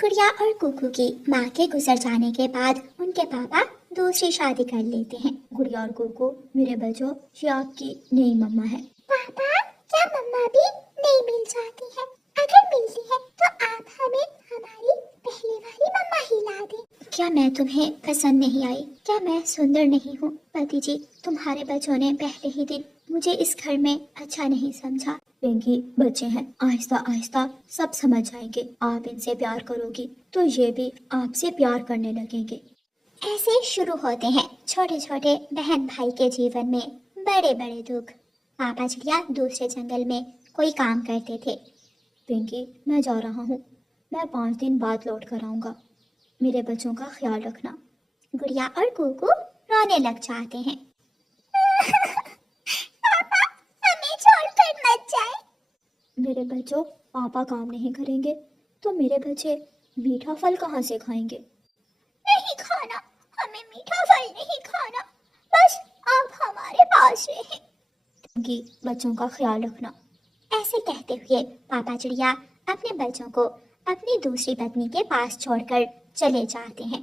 गुड़िया और कुकू की माँ के गुजर जाने के बाद उनके पापा दूसरी शादी कर लेते हैं। गुड़िया और कुकू, मेरे बच्चों, ये आपकी नई मम्मा है। पापा, क्या मम्मा भी नहीं मिल जाती है? अगर मिलती है तो आप हमें हमारी पहले वाली मम्मा ही ला दें। क्या मैं तुम्हें पसंद नहीं आई? क्या मैं सुंदर नहीं हूँ? पति जी, तुम्हारे बच्चों ने पहले ही दिन मुझे इस घर में अच्छा नहीं समझा। पिंकी, बच्चे हैं, आहिस्ता आहिस्ता सब समझ जाएंगे। आप इनसे प्यार करोगी तो ये भी आपसे प्यार करने लगेंगे। ऐसे शुरू होते हैं छोटे छोटे बहन भाई के जीवन में बड़े बड़े दुख। पापा चिड़िया दूसरे जंगल में कोई काम करते थे। पिंकी, मैं जा रहा हूँ, मैं 5 दिन बाद लौट कर आऊँगा। मेरे बच्चों का ख्याल रखना। गुड़िया और कुकू रोने लग जाते हैं। पापा, हमें छोड़कर मत जाए। मेरे बच्चों, पापा काम नहीं करेंगे तो मेरे बच्चे मीठा फल कहाँ से खाएंगे? नहीं खाना, हमें मीठा फल नहीं खाना, बस आप हमारे पास रहें। पिंकी, बच्चों का ख्याल रखना। ऐसे कहते हुए पापा चिड़िया अपने बच्चों को अपनी दूसरी पत्नी के पास छोड़कर चले जाते हैं।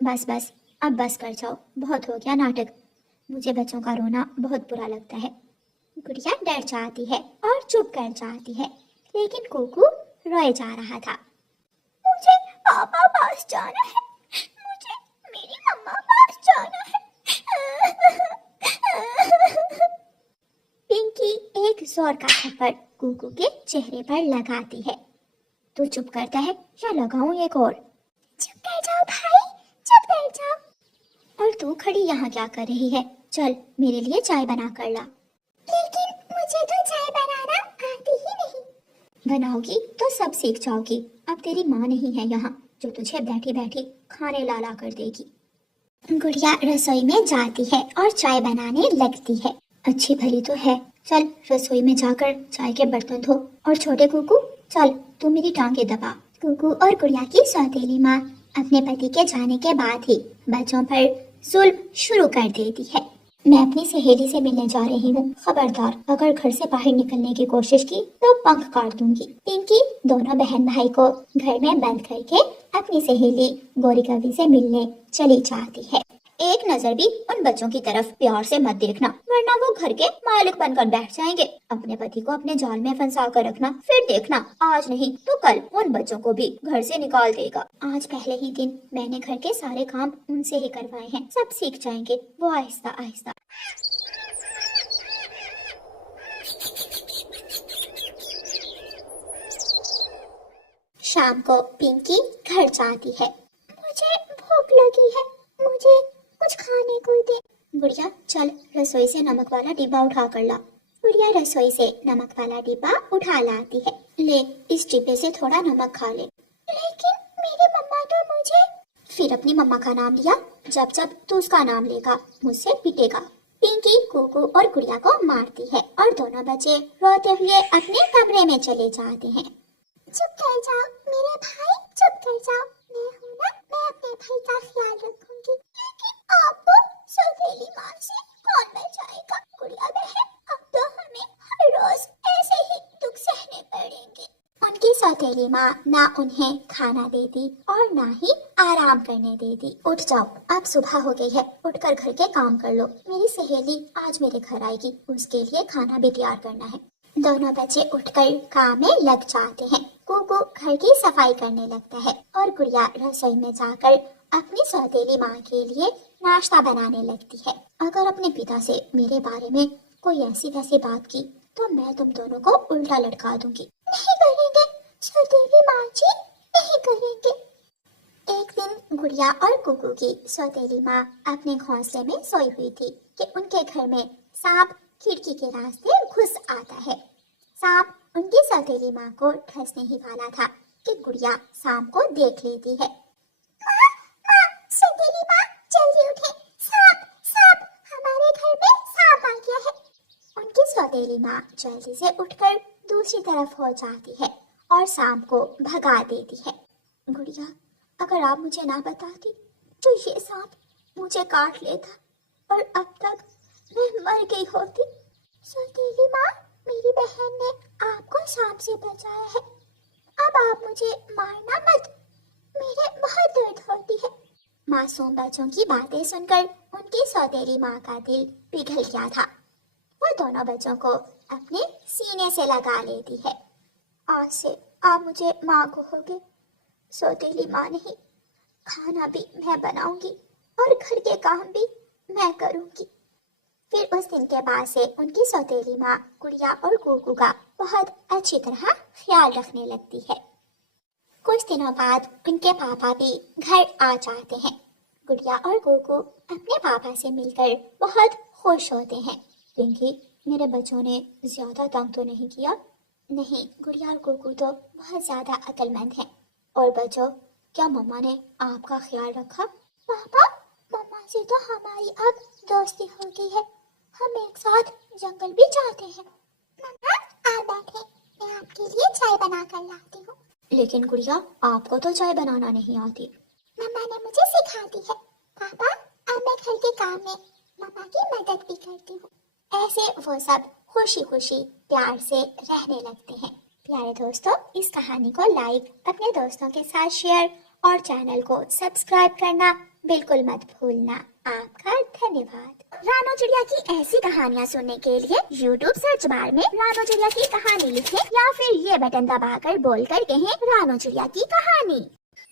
बस बस, अब बस कर जाओ, बहुत हो गया नाटक। मुझे बच्चों का रोना बहुत बुरा लगता है। गुड़िया डर जाती है और चुप कर जाती है, लेकिन कुकू रोए जा रहा था। मुझे पापा पास जाना है, मुझे मेरी मम्मा पास जाना है। पिंकी एक जोर का थप्पड़ कुकू के चेहरे पर लगाती है। तू चुप करता है या लगाऊं एक और? चुप कर जाओ भाई, चुप कर जाओ। और तू खड़ी यहाँ क्या कर रही है? चल मेरे लिए चाय बना कर ला। लेकिन मुझे तो चाय बनाना आती ही नहीं। बनाओगी तो सब सीख जाओगी। अब तेरी माँ नहीं है यहाँ जो तुझे बैठी बैठी खाने ला ला कर देगी। गुड़िया रसोई में जाती है और चाय बनाने लगती है। अच्छी भली तो है, चल रसोई में जाकर चाय के बर्तन धो। और छोटे कुकू, चल तू मेरी टांगे दबा। कुकू और गुड़िया की सौतेली माँ अपने पति के जाने के बाद ही बच्चों पर जुल्म शुरू कर देती है। मैं अपनी सहेली से मिलने जा रही हूँ, खबरदार अगर घर से बाहर निकलने की कोशिश की तो पंख काट दूंगी। पिंकी दोनों बहन भाई को घर में बंद करके अपनी सहेली गोरी कवि से मिलने चली जाती है। एक नजर भी उन बच्चों की तरफ प्यार से मत देखना, वरना वो घर के मालिक बनकर बैठ जाएंगे। अपने पति को अपने जाल में फंसा कर रखना, फिर देखना आज नहीं तो कल उन बच्चों को भी घर से निकाल देगा। आज पहले ही दिन मैंने घर के सारे काम उनसे ही करवाए हैं, सब सीख जाएंगे वो आहिस्ता आहिस्ता। शाम को पिंकी घर जाती है। मुझे भूख लगी है, मुझे कुछ खाने को दे। गुड़िया चल रसोई से नमक वाला डिब्बा उठा कर ला। गुड़िया रसोई से नमक वाला डिब्बा उठा लाती है। ले, इस डिब्बे से थोड़ा नमक खा ले। लेकिन मेरी मम्मा तो मुझे। फिर अपनी मम्मा का नाम लिया, जब जब तू उसका नाम लेगा मुझसे पिटेगा। पिंकी कुकू और गुड़िया को मारती है और दोनों बच्चे रोते हुए अपने कमरे में चले जाते हैं। चुप कर जाओ मेरे भाई, चुप कर जाओ। मैं हूँ ना, मैं अपने भाई का ख्याल रखूंगी। लेकिन आपको सौतेली माँ से कौन बचाएगा? गुड़िया बहन, अब तो हमें हर रोज ऐसे ही दुख सहने पड़ेंगे। उनकी सौतेली माँ ना उन्हें खाना देती और ना ही आराम करने देती। उठ जाओ, अब सुबह हो गई है, उठकर घर के काम कर लो। मेरी सहेली आज मेरे घर आएगी, उसके लिए खाना भी तैयार करना है। दोनों बच्चे उठकर काम में लग जाते हैं। कुकू घर की सफाई करने लगता है और गुड़िया रसोई में जाकर अपनी सौतेली माँ के लिए नाश्ता बनाने लगती है। अगर अपने पिता से मेरे बारे में कोई ऐसी वैसी बात की तो मैं तुम दोनों को उल्टा लटका दूंगी। नहीं करेंगे सौतेली माँ जी, नहीं करेंगे। एक दिन गुड़िया और कुकू की सौतेली माँ अपने घोंसले में सोई हुई थी कि उनके घर में सांप खिड़की के रास्ते घुस आता है। सांप उनकी सौतेली माँ को ठसने ही वाला था कि गुड़िया सांप को देख लेती है। माँ, माँ, सौतेली माँ, जल्दी उठे, सांप, सांप, हमारे घर में सांप आ गया है। उनकी सौतेली माँ जल्दी से उठकर दूसरी तरफ हो जाती है और सांप को भगा देती है। गुड़िया, अगर आप मुझे ना बताती तो ये सांप मुझे काट लेता और अब तक मैं मर गई होती। सौतेली माँ, मेरी बहन ने आपको सांप से बचाया है, अब आप मुझे मारना मत, मेरे बहुत दर्द होती है। मासूम बच्चों की बातें सुनकर उनकी सौतेली माँ का दिल पिघल गया था। वो दोनों बच्चों को अपने सीने से लगा लेती है। आज से आप मुझे माँ कहोगे, सौतेली माँ नहीं। खाना भी मैं बनाऊंगी और घर के काम भी मैं करूंगी। फिर उस दिन के बाद से उनकी सौतेली माँ गुड़िया और गुगू का बहुत अच्छी तरह ख्याल रखने लगती है। कुछ दिनों बाद उनके पापा भी घर आ जाते हैं। गुड़िया और गुगू अपने पापा से मिलकर बहुत खुश होते हैं। पिंकी, मेरे बच्चों ने ज्यादा तंग तो नहीं किया? नहीं, गुड़िया और गुगू तो बहुत ज्यादा अक्लमंद हैं। और बच्चों, क्या मम्मा ने आपका ख्याल रखा? पापा, मम्मा से तो हमारी अब दोस्ती हो गई है, हम एक साथ जंगल भी जाते हैं। मम्मा आप बैठे, मैं आपके लिए चाय बना कर लाती हूँ। लेकिन गुड़िया, आपको तो चाय बनाना नहीं आती। मम्मा ने मुझे सिखा दी है। पापा, अब मैं घर के काम में मम्मा की मदद भी करती हूँ। ऐसे वो सब खुशी खुशी प्यार से रहने लगते हैं। प्यारे दोस्तों, इस कहानी को लाइक, अपने दोस्तों के साथ शेयर और चैनल को सब्सक्राइब करना बिल्कुल मत भूलना। आपका धन्यवाद। रानो चिड़िया की ऐसी कहानियाँ सुनने के लिए YouTube सर्च बार में रानो चिड़िया की कहानी लिखें या फिर ये बटन दबाकर बोलकर कहें रानो चिड़िया की कहानी।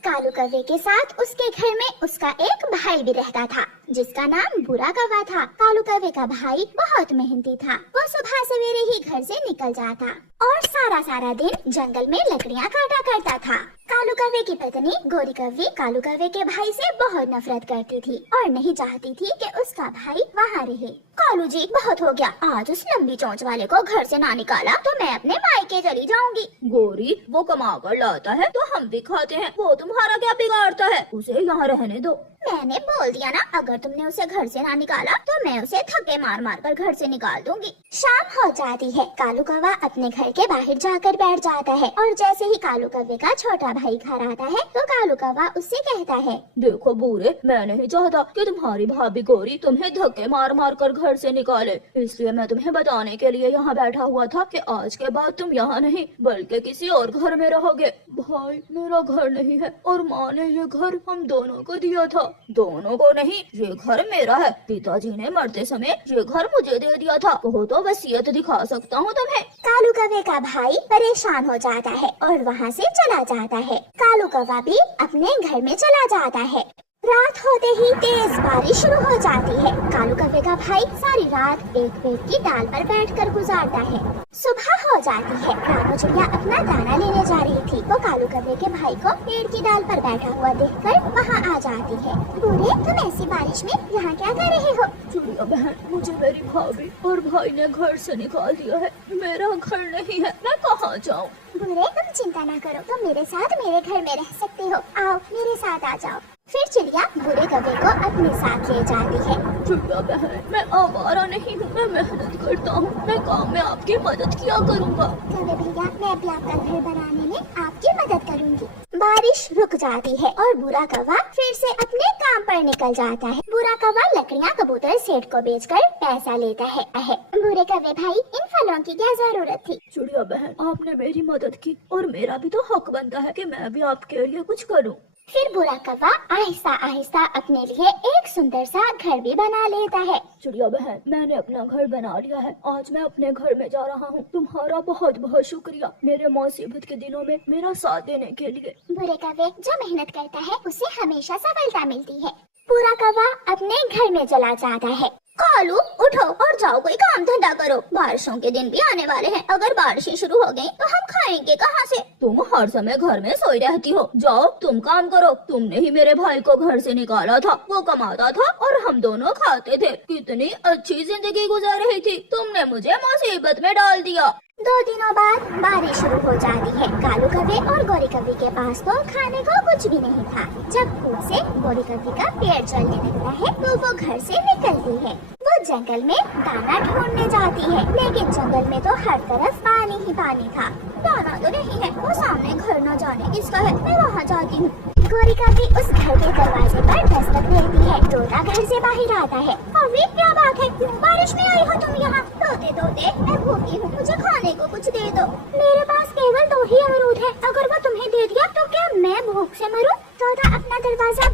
कालू कौवे के साथ उसके घर में उसका एक भाई भी रहता था जिसका नाम बुरा कौवा था। कालू कौवे का भाई बहुत मेहनती था। वो सुबह सवेरे ही घर से निकल जाता और सारा दिन जंगल में लकड़ियाँ काटा करता था। कालू कौवे की पत्नी गोरी कौवी कालू कौवे के भाई से बहुत नफरत करती थी और नहीं चाहती थी कि उसका भाई वहाँ रहे। कालू जी, बहुत हो गया, आज उस लंबी चोंच वाले को घर से ना निकाला तो मैं अपने मायके चली जाऊंगी। गोरी, वो कमा कर लाता है तो हम भी खाते हैं, वो तुम्हारा क्या बिगाड़ता है? उसे यहाँ रहने दो। मैंने बोल दिया ना, अगर तुमने उसे घर से ना निकाला तो मैं उसे थप्पे मार मार कर घर से निकाल दूंगी। शाम हो जाती है। कालू कौवा अपने घर के बाहर जाकर बैठ जाता है और जैसे ही कालू कौवे का छोटा भाई घर आता है तो कालू कौवा उससे कहता है, देखो बूढ़े, मैं नहीं चाहता कि तुम्हारी भाभी गोरी तुम्हें धक्के मार मार कर घर से निकाले, इसलिए मैं तुम्हें बताने के लिए यहाँ बैठा हुआ था कि आज के बाद तुम यहाँ नहीं बल्कि किसी और घर में रहोगे। भाई, मेरा घर नहीं है और माँ ने ये घर हम दोनों को दिया था। दोनों को नहीं, ये घर मेरा है। पिताजी ने मरते समय ये घर मुझे दे दिया था। कहो तो वसीयत दिखा सकता हूँ तुम्हें। कालू कौवे का भाई परेशान हो जाता है और वहाँ से चला जाता है। कालू कौवा भी अपने घर में चला जाता है। रात होते ही तेज बारिश शुरू हो जाती है। कालू कौवे का भाई सारी रात एक पेड़ की डाल पर बैठकर गुजारता है। सुबह हो जाती है। रानो चिड़िया अपना दाना लेने जा रही थी। वो कालू कौवे के भाई को पेड़ की डाल पर बैठा हुआ देखकर वहाँ आ जाती है। बूढ़े, तुम ऐसी बारिश में यहाँ क्या कर रहे हो? चिड़िया बहन, मुझे मेरी भाभी और भाई ने घर से निकाल दिया है। मेरा घर नहीं है, मैं कहाँ जाऊँ? बूढ़े, तुम चिंता ना करो, तुम मेरे साथ मेरे घर में रह सकते हो। आओ मेरे साथ आ जाओ। फिर चिड़िया बूढ़े कौवे को अपने साथ ले जाती है। चिड़िया बहन, मैं आवारा नहीं हूँ, मैं मेहनत करता हूँ, मैं काम में आपकी मदद किया करूँगा। कौवे भैया, मैं भी आपका घर बनाने में आपकी मदद करूँगी। बारिश रुक जाती है और बुरा कौवा फिर से अपने काम पर निकल जाता है। बुरा कौवा लकड़ियाँ कबूतर सेठ को बेचकर पैसा लेता है। बुरे कौवे भाई, इन फलों की क्या जरूरत थी? चिड़िया बहन, आपने मेरी मदद की और मेरा भी तो हक बनता है कि मैं भी आपके लिए कुछ करूं। फिर बुरा कौवा आहिस्ता आहिस्ता अपने लिए एक सुंदर सा घर भी बना लेता है। चिड़िया बहन, मैंने अपना घर बना लिया है। आज मैं अपने घर में जा रहा हूँ। तुम्हारा बहुत बहुत शुक्रिया मेरे मुसीबत के दिनों में मेरा साथ देने के लिए। बुरे कौवे, जो मेहनत करता है उसे हमेशा सफलता मिलती है। बुरा कौवा अपने घर में चला जाता है। कालू, उठो और जाओ, कोई काम धंधा करो। बारिशों के दिन भी आने वाले हैं। अगर बारिशें शुरू हो गई तो हम खाएंगे कहाँ से? तुम हर समय घर में सोई रहती हो। जाओ, तुम काम करो। तुमने ही मेरे भाई को घर से निकाला था। वो कमाता था और हम दोनों खाते थे। कितनी अच्छी जिंदगी गुजार रही थी, तुमने मुझे मुसीबत में डाल दिया। 2 दिनों बाद बारिश शुरू हो जाती है। कालू कौवे और गोरी कौवी के पास तो खाने को कुछ भी नहीं था। जब खुद से गोरी कौवी का पेट जलने लगता है तो वो घर से निकलती है। वो जंगल में दाना ढूंढने जाती है, लेकिन जंगल में तो हर तरफ पानी ही पानी था। दाना तो नहीं है। वो सामने घर न जाने किसका है, मैं वहाँ जाती हूँ। गोरी कौवी उस घर के दरवाजे पर दस्तक देती है। तोता घर से बाहर आता है। कौवी, क्या बात है, क्यों बारिश में आई हो तुम यहाँ? तोते तोते, मैं भूखी हूँ, मुझे खाने को कुछ दे दो। मेरे पास केवल 2 ही अमरूद है, अगर वो तुम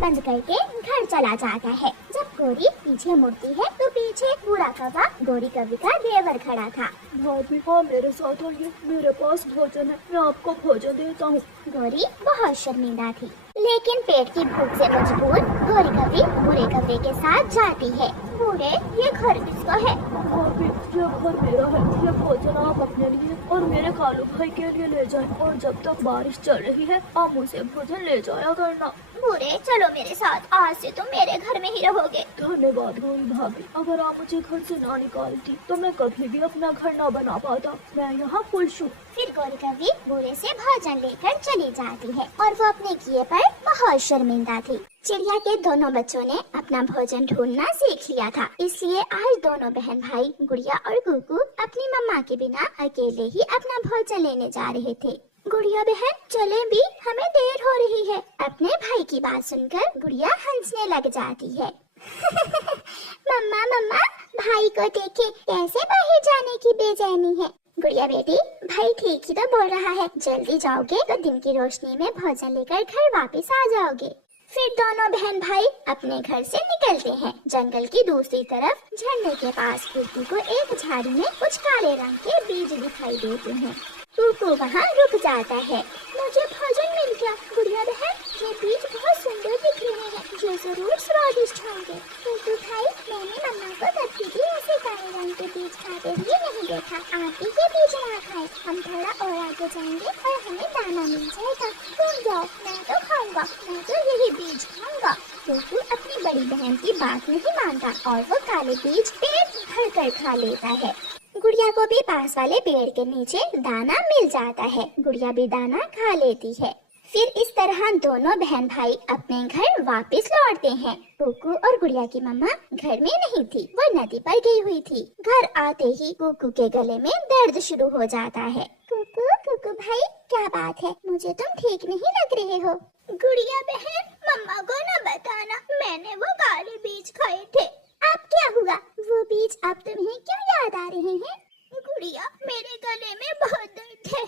बंद करके घर चला जाता है। जब गौरी पीछे मुड़ती है तो पीछे बूढ़ा कौवा गौरी कवि का देवर खड़ा था। भाभी हाँ मेरे साथ आइए, मेरे पास भोजन है, मैं आपको भोजन देता हूँ। गौरी बहुत शर्मिंदा थी, लेकिन पेट की भूख से मजबूर गौरी कवि बूढ़े कौवे के साथ जाती है। बूढ़े, ये घर किसका है? भाभी ये घर मेरा है, ये भोजन आप अपने लिए और मेरे कालू भाई के लिए ले जाएं, और जब तक बारिश चल रही है आप मुझे भोजन ले जाया करना। बूढ़े, चलो मेरे साथ, आज से तुम मेरे घर में ही रहोगे। धन्यवाद गौरी भाभी, अगर आप मुझे घर से ना निकालती तो मैं कभी भी अपना घर ना बना पाता। मैं यहाँ खुश हूँ। फिर गौरी कवि बूढ़े से भोजन लेकर चली जाती है और वो अपने किए पर बहुत शर्मिंदा थी। चिड़िया के दोनों बच्चों ने अपना भोजन ढूंढना सीख लिया था, इसलिए आज दोनों बहन भाई गुड़िया और कुकू अपनी मम्मा के बिना अकेले ही अपना भोजन लेने जा रहे थे। गुड़िया बहन, चले भी, हमें देर हो रही है। अपने भाई की बात सुनकर गुड़िया हंसने लग जाती है। मम्मा मम्मा, भाई को देखे कैसे बाहर जाने की बेचैनी है। गुड़िया बेटी, भाई ठीक ही तो बोल रहा है, जल्दी जाओगे तो दिन की रोशनी में भोजन लेकर घर वापस आ जाओगे। फिर दोनों बहन भाई अपने घर से निकलते हैं। जंगल की दूसरी तरफ झरने के पास कुकू को एक झाड़ी में कुछ काले रंग के बीज दिखाई देते हैं। कुकू वहाँ रुक जाता है। मुझे भोजन मिल गया। गुड़िया बहन, ये बीज बहुत सुंदर दिख रहे हैं, ये जरूर स्वादिष्ट होंगे। कुकू भाई, मैंने मम्मा को कभी भी ऐसे काले रंग के बीज खाते हुए नहीं देखा। आप भी ये बीज ना खाए, हम थोड़ा और आगे जाएंगे और हमें दाना मिल जाएगा। तुम जाओ, मैं तो खाऊंगा, मैं तो यही बीज खाऊंगा। कुकू अपनी बड़ी बहन की बात नहीं मानता और वो काले बीज पेट भर कर खा लेता है। गुड़िया को भी पास वाले पेड़ के नीचे दाना मिल जाता है। गुड़िया भी दाना खा लेती है। फिर इस तरह दोनों बहन भाई अपने घर वापस लौटते हैं। कुकू और गुड़िया की मम्मा घर में नहीं थी, वो नदी पर गई हुई थी। घर आते ही कुकू के गले में दर्द शुरू हो जाता है। कुकू कुकू भाई, क्या बात है? मुझे तुम ठीक नहीं लग रहे हो। गुड़िया बहन, मम्मा को न बताना, मैंने वो काले बीज खाए थे। अब क्या हुआ? वो बीज अब तुम्हें क्यों याद आ रहे हैं? गुड़िया, मेरे गले में बहुत दर्द है,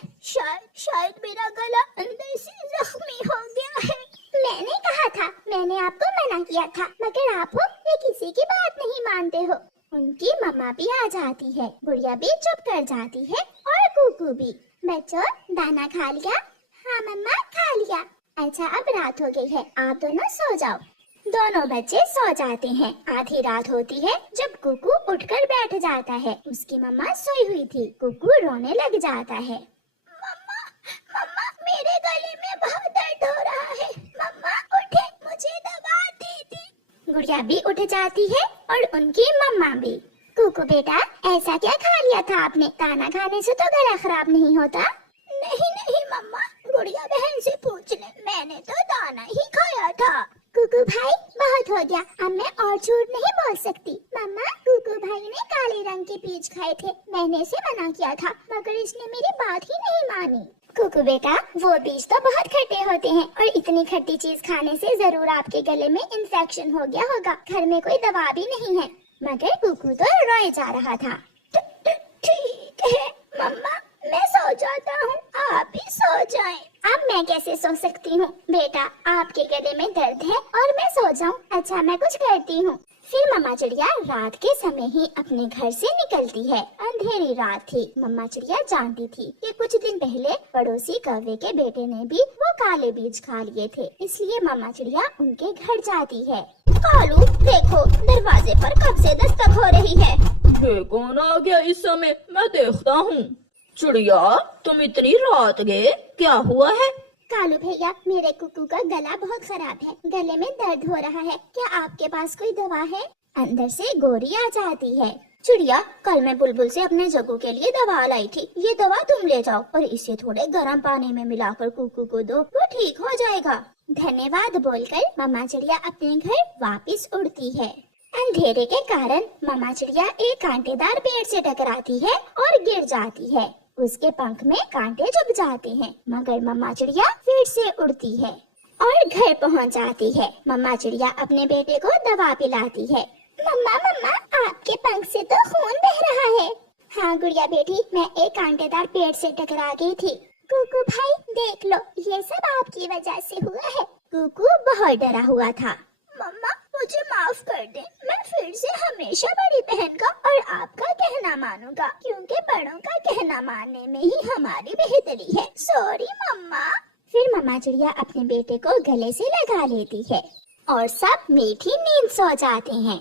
शायद मेरा गला अंदर से जख्मी हो गया है। मैंने कहा था, मैंने आपको मना किया था, मगर आप हो ये किसी की बात नहीं मानते हो। उनकी मम्मा भी आ जाती है। गुड़िया भी चुप कर जाती है और कुकू भी। बच्चों, दाना खा लिया? हाँ मम्मा, खा लिया। अच्छा, अब रात हो गई है, आप दोनों सो जाओ। दोनों बच्चे सो जाते हैं। आधी रात होती है जब कुकू उठकर बैठ जाता है। उसकी मम्मा सोई हुई थी। कुकू रोने लग जाता है। मम्मा, मम्मा, मेरे गले में बहुत दर्द हो रहा है। मम्मा उठे, मुझे दवा दीजिए। गुड़िया भी उठ जाती है और उनकी मम्मा भी। कुकू बेटा, ऐसा क्या खा लिया था आपने? दाना खाने से तो गला खराब नहीं होता। नहीं मम्मा, गुड़िया बहन से पूछ ले, मैंने तो दाना ही खाया था। कुकू भाई, बहुत हो गया, अब मैं और झूठ नहीं बोल सकती। मम्मा, कुकू भाई ने काले रंग के बीज खाए थे, मैंने इसे मना किया था, मगर इसने मेरी बात ही नहीं मानी। कुकू बेटा, वो बीज तो बहुत खट्टे होते हैं और इतनी खट्टी चीज खाने से जरूर आपके गले में इंफेक्शन हो गया होगा। घर में कोई दवा भी नहीं है। मगर कुकू तो रोए जा रहा था। ठीक है मम्मा, मैं सो जाता हूँ, आप भी सो जाएं। अब मैं कैसे सो सकती हूँ बेटा, आपके गले में दर्द है और मैं सो जाऊँ? अच्छा, मैं कुछ करती हूँ। फिर मम्मा चिड़िया रात के समय ही अपने घर से निकलती है। अंधेरी रात थी। मम्मा चिड़िया जानती थी कि कुछ दिन पहले पड़ोसी कौवे के बेटे ने भी वो काले बीज खा लिए थे, इसलिए मम्मा चिड़िया उनके घर जाती है। कालू, देखो, दरवाजे पर कब से दस्तक हो रही है। ये कौन आ गया इस समय? मैं देखता हूँ। चिड़िया, तुम इतनी रात गए, क्या हुआ है? कालू भैया, मेरे कुकू का गला बहुत खराब है, गले में दर्द हो रहा है, क्या आपके पास कोई दवा है? अंदर से गोरी आ जाती है। चिड़िया, कल मैं बुलबुल से अपने जग्गू के लिए दवा लाई थी, ये दवा तुम ले जाओ और इसे थोड़े गर्म पानी में मिलाकर कुकू को दो, वो ठीक हो जाएगा। धन्यवाद बोलकर मम्मा चिड़िया अपने घर वापस उड़ती है। अंधेरे के कारण मम्मा चिड़िया एक कांटेदार पेड़ से टकराती है और गिर जाती है। उसके पंख में कांटे चुभ जाते हैं, मगर मम्मा चिड़िया फिर से उड़ती है और घर पहुंच जाती है। मम्मा चिड़िया अपने बेटे को दवा पिलाती है। मम्मा मम्मा, आपके पंख से तो खून बह रहा है। हाँ गुड़िया बेटी, मैं एक कांटेदार पेड़ से टकरा गई थी। कुकू भाई, देख लो, ये सब आपकी वजह से हुआ है। कुकू बहुत बहुत डरा हुआ था। मम्मा मुझे माफ कर दे, मैं फिर से हमेशा बड़ी बहन का और आपका कहना मानूंगा, क्योंकि बड़ों का कहना मानने में ही हमारी बेहतरी है। सॉरी मम्मा। फिर मम्मा चिड़िया अपने बेटे को गले से लगा लेती है और सब मीठी नींद सो जाते हैं।